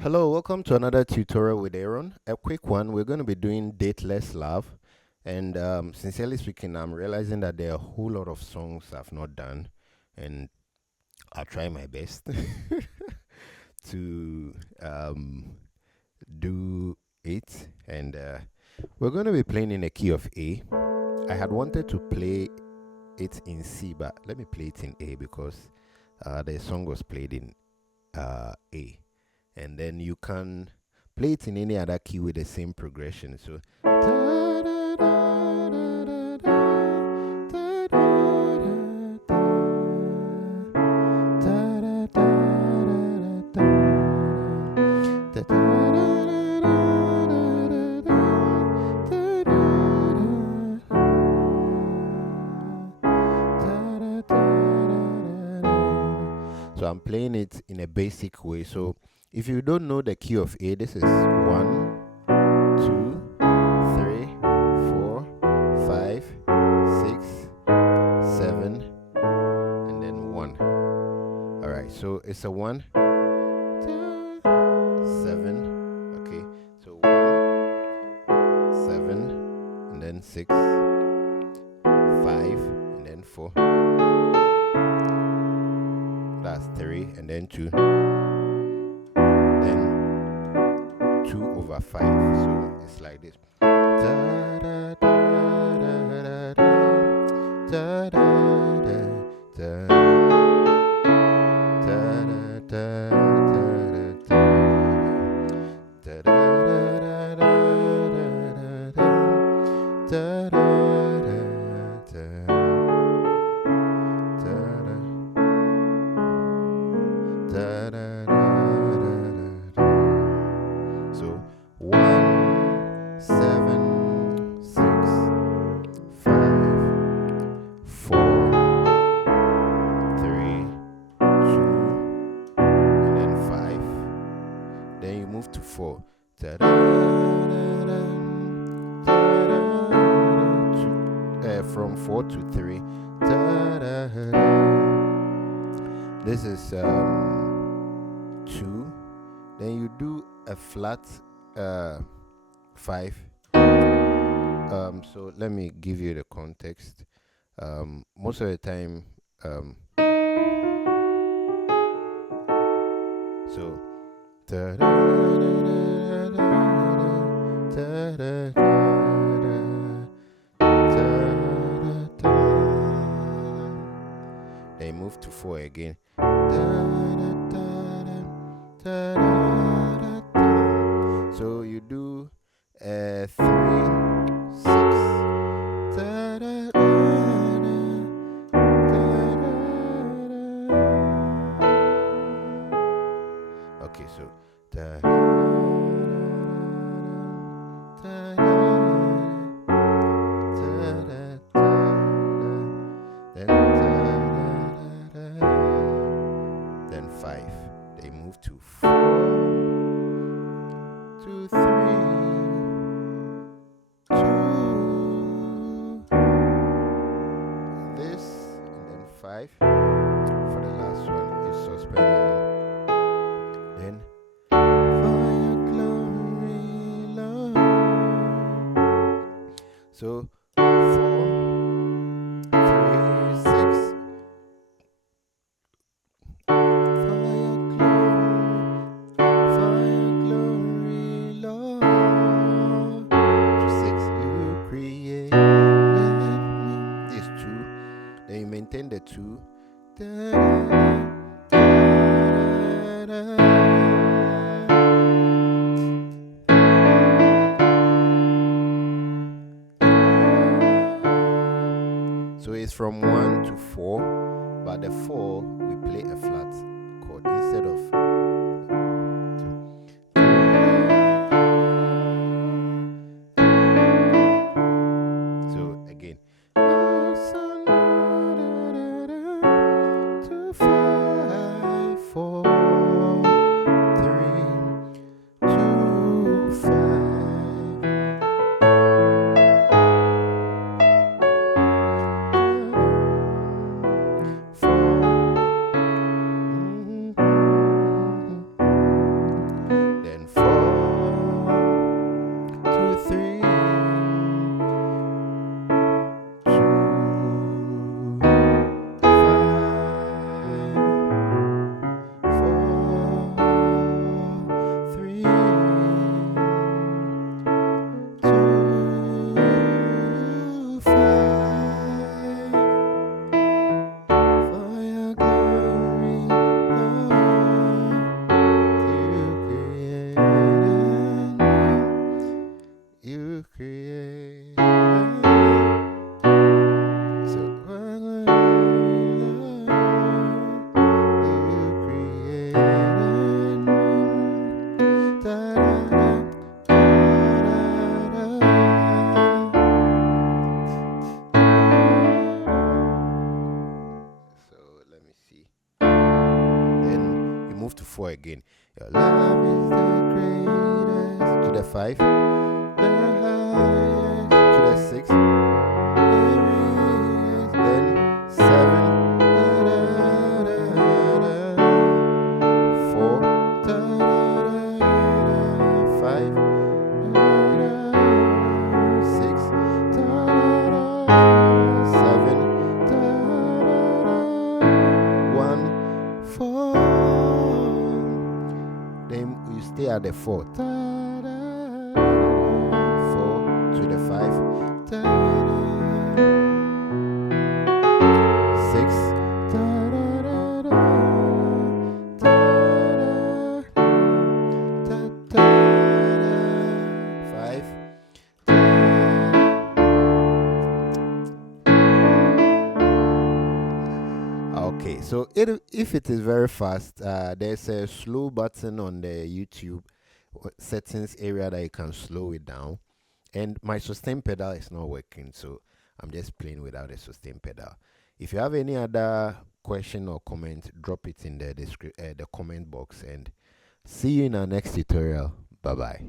Hello, welcome to another tutorial with Aaron. A quick one. We're going to be doing Dateless Love. And sincerely speaking, I'm realizing that there are a whole lot of songs I've not done. And I'll try my best to do it. And we're going to be playing in a key of A. I had wanted to play it in C, but let me play it in A because the song was played in A. And then you can play it in any other key with the same progression. So I'm playing it in a basic way. So if you don't know the key of A, this is 1, 2, 3, 4, 5, 6, 7, and then 1. Alright, so it's a 1, 7, okay, so 1, 7, and then 6, 5, and then 4. That's 3, and then 2. Then 2 over 5. So it's like this. So 1, 7, 6, 5, 4, 3, 2, and then 5. Then you move to 4. From 4 to 3. This is 2. Then you do a flat 5. So let me give you the context. Most of the time, so they move to 4 again. So you do 3, 6. Okay, so then 5. They move to 4, 2, 3, 2. This and then 5. For the last one is suspended. Then for your glory, Lord. So 4, 3, 6. Then you maintain the 2. So it's from 1 to 4, but the 4 we play a flat chord instead of. So again. 2, 5, 4, 3, 2, 5. again. Your love is the greatest to the 5, the highest to the 6, then 7, 4, 5, 6, 7, 1, 4. Then you stay at the 4. 4 to the 5. 6. 5. Okay, so if it is very fast, there's a slow button on the YouTube settings area that you can slow it down. And my sustain pedal is not working, so I'm just playing without a sustain pedal. If you have any other question or comment, drop it in the comment box, and see you in our next tutorial. Bye bye.